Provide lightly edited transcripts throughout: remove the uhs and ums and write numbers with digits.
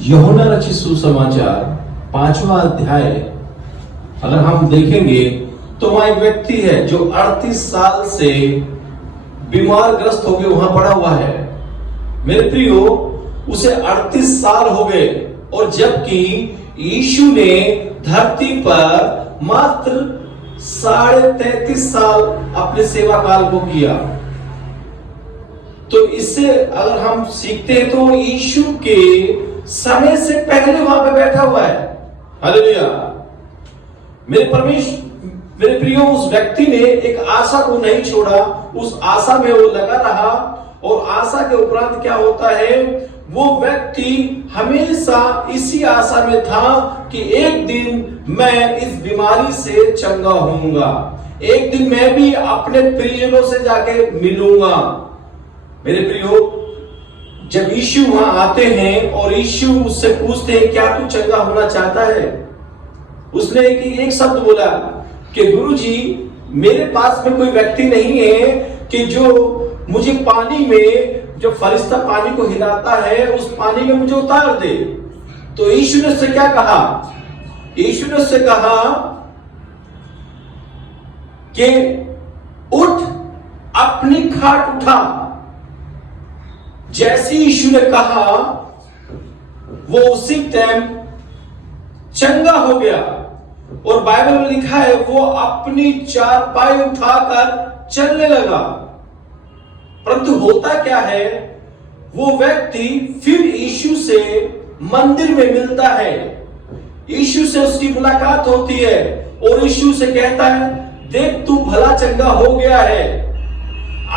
यूहन्ना रचित सुसमाचार 5वां अध्याय अगर हम देखेंगे तो वहां एक व्यक्ति है जो 38 साल से बीमार ग्रस्त होकर वहां पड़ा हुआ है। मेरे प्रियो, उसे 38 साल हो गए और जबकि यीशु ने धरती पर मात्र 33.5 साल अपने सेवा काल को किया। तो इससे अगर हम सीखते हैं तो यीशु के समय से पहले वहां पे बैठा हुआ है। हालेलुया। मेरे प्रियो, उस व्यक्ति ने एक आशा को नहीं छोड़ा, उस आशा में वो लगा रहा और आशा के उपरांत क्या होता है, वो व्यक्ति हमेशा इसी आशा में था कि एक दिन मैं इस बीमारी से चंगा होऊंगा, एक दिन मैं भी अपने परिजनों से जाके मिलूंगा। मेरे प्रियो, जब यीशु वहां आते हैं और यीशु उससे पूछते हैं क्या तू चंगा होना चाहता है, उसने एक शब्द बोला कि गुरुजी, मेरे पास में कोई व्यक्ति नहीं है कि जो मुझे पानी में, जो फरिश्ता पानी को हिलाता है, उस पानी में मुझे उतार दे। तो यीशु ने उससे क्या कहा? यीशु ने उससे कहा कि उठ, अपनी खाट उठा। जैसे यीशु ने कहा, वो उसी टाइम चंगा हो गया। और बाइबल में लिखा है वो अपनी चारपाई उठाकर चलने लगा। परंतु होता क्या है, वो व्यक्ति फिर यीशु से मंदिर में मिलता है, यीशु से उसकी मुलाकात होती है और यीशु से कहता है देख तू भला चंगा हो गया है,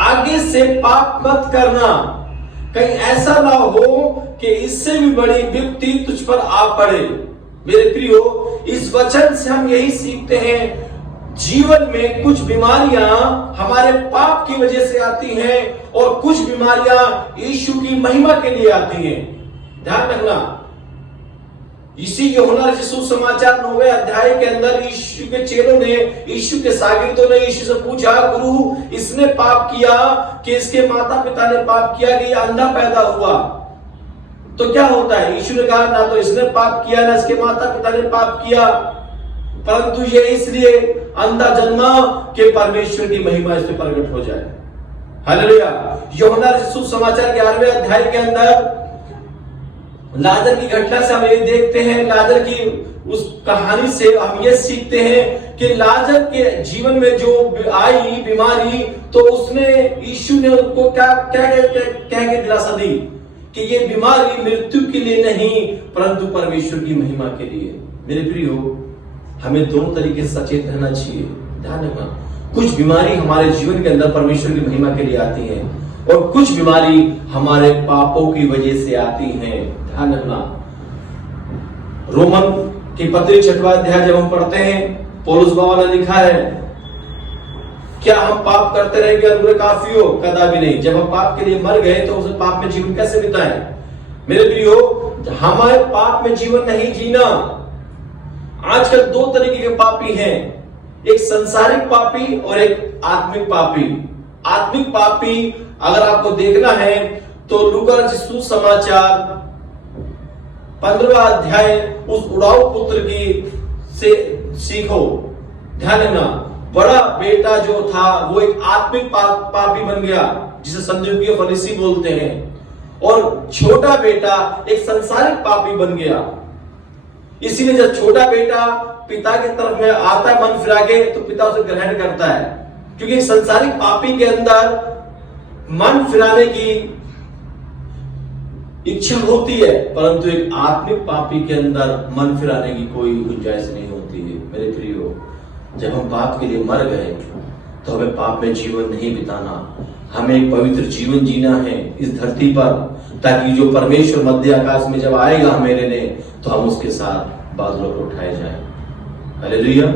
आगे से पाप मत करना, कहीं ऐसा ना हो कि इससे भी बड़ी विपत्ति तुझ पर आ पड़े। मेरे प्रियो, इस वचन से हम यही सीखते हैं, जीवन में कुछ बीमारियां हमारे पाप की वजह से आती हैं और कुछ बीमारियां यीशु की महिमा के लिए आती हैं। ध्यान रखना, इसी यूहन्ना रचित सुसमाचार 9वें अध्याय के अंदर यीशु के चेलों ने, यीशु के शागिर्दों ने यीशु से पूछा, गुरु इसने पाप किया कि इसके माता पिता ने पाप किया कि अंधा पैदा हुआ? तो क्या होता है? यीशु ने कहा ना तो इसने पाप किया ना इसके माता पिता ने पाप किया, परंतु ये इसलिए अंधा जन्मा कि परमेश्वर की महिमा इस पे प्रकट हो जाए। हालेलुया। यूहन्ना रचित सुसमाचार 11वें अध्याय के अंदर लाजर की घटना से हम ये देखते हैं, लाजर की उस कहानी से हम ये सीखते हैं कि लाजर के जीवन में जो आई बीमारी, तो उसने, यीशु ने उसको क्या कह के दिलासा दी कि ये बीमारी मृत्यु के लिए नहीं परंतु परमेश्वर की महिमा के लिए। मेरे प्रियो, हमें दोनों तरीके से सचेत रहना चाहिए। ध्यान रखना, कुछ बीमारी हमारे जीवन के अंदर परमेश्वर की महिमा के लिए आती है और कुछ बीमारी हमारे पापों की वजह से आती है। ध्यान रखना, रोमन की पत्री 6वां अध्याय जब हम पढ़ते हैं, पौलुस बाबा ने लिखा है, क्या हम पाप करते रहेंगे अनुग्रह काफी हो? कदापि नहीं। जब हम पाप के लिए मर गए तो उस पाप में जीवन कैसे बिताएं? मेरे प्रियो, हमारे पाप में जीवन नहीं जीना। आजकल दो तरीके के पापी हैं, एक संसारिक पापी और एक आत्मिक पापी। आत्मिक पापी अगर आपको देखना है तो लूका रचित सुसमाचार 15वां अध्याय उस उड़ाऊ पुत्र की से सीखो। ध्यान रखना, बड़ा बेटा जो था वो एक आत्मिक पापी बन गया जिसे सदुकी फरीसी बोलते हैं, और छोटा बेटा एक संसारिक पापी बन गया। इसीलिए जब छोटा बेटा पिता की तरफ में आता है मन फिरा के, तो पिता उसे ग्रहण करता है, क्योंकि संसारिक पापी के अंदर मन फिराने की इच्छा होती है, परंतु एक आत्मिक पापी के अंदर मन फिराने की कोई गुंजाइश नहीं होती है। मेरे प्रियो, जब हम पाप के लिए मर गए तो हमें पाप में जीवन नहीं बिताना, हमें एक पवित्र जीवन जीना है इस धरती पर, ताकि जो परमेश्वर मध्य आकाश में जब आएगा मेरे ने, तो हम उसके साथ बादलों को उठाए जाएं। हालेलुया।